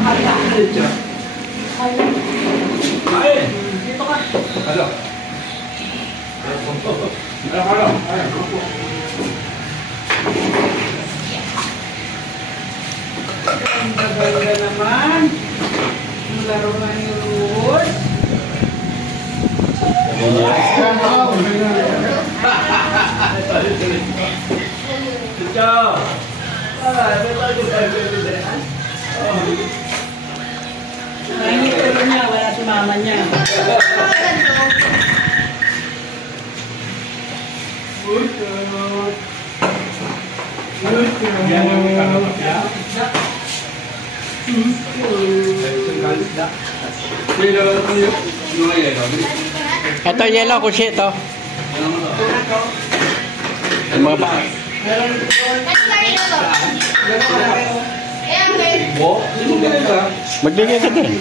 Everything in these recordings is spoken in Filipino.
Dito ka. Ano? Ang gaganda naman. Ang laro na ni Ruhod. Nangit ko niya, wala si mama niya. Ito yellow kusi ito. Yung mga ba? Magbigay ka din.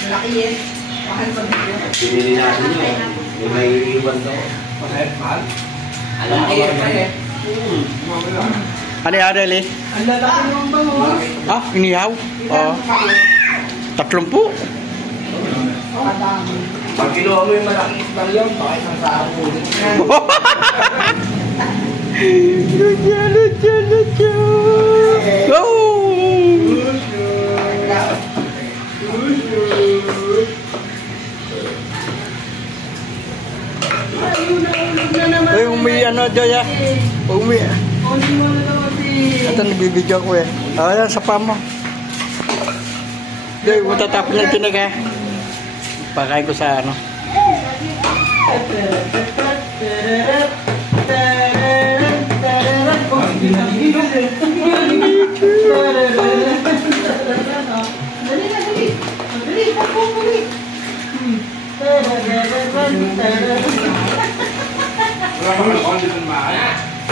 Malaki yan. Mahal pa dito. Pinili natin yun. May iwan daw. Mahal? Alam ko yan pa eh. Ano yung Adeli? Ang lalaki naman ba mo? Ah, inihaw? Oo. 30 po. Pag kinuha mo yung malaking isbang yun, baka isang saan po. Lucha. Go! Ay, umi ano, Joya? Umi. Kunin mo na daw si... Ito, nabibidyo ko eh. Ayan, sa pamo. Joy, matatapon yung tinig ha. Pakain ko sa ano.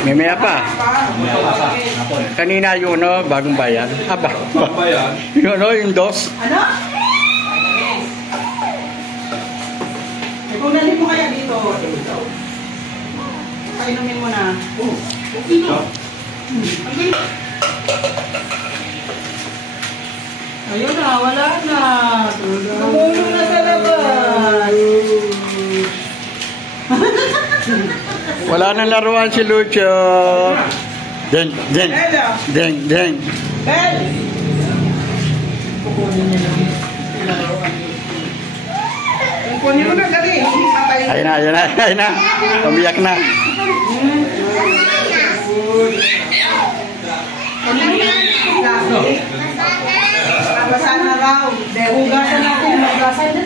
Mamaya pa. Kanina yun, no, bagong bayan. Aba. Bagong bayan? Yun, no, yung dos. Ano? Kung nalhin mo kaya dito, painumin mo na. Ayun na, wala na. Tumulong na sa labas. Wala nang laruan si Lucho. Deng. Bel! Kukunin niya lang. Kunin mo na dali. Ayun na. Umiyak na. Basa na raw. Hugasan natin. Hugasan na.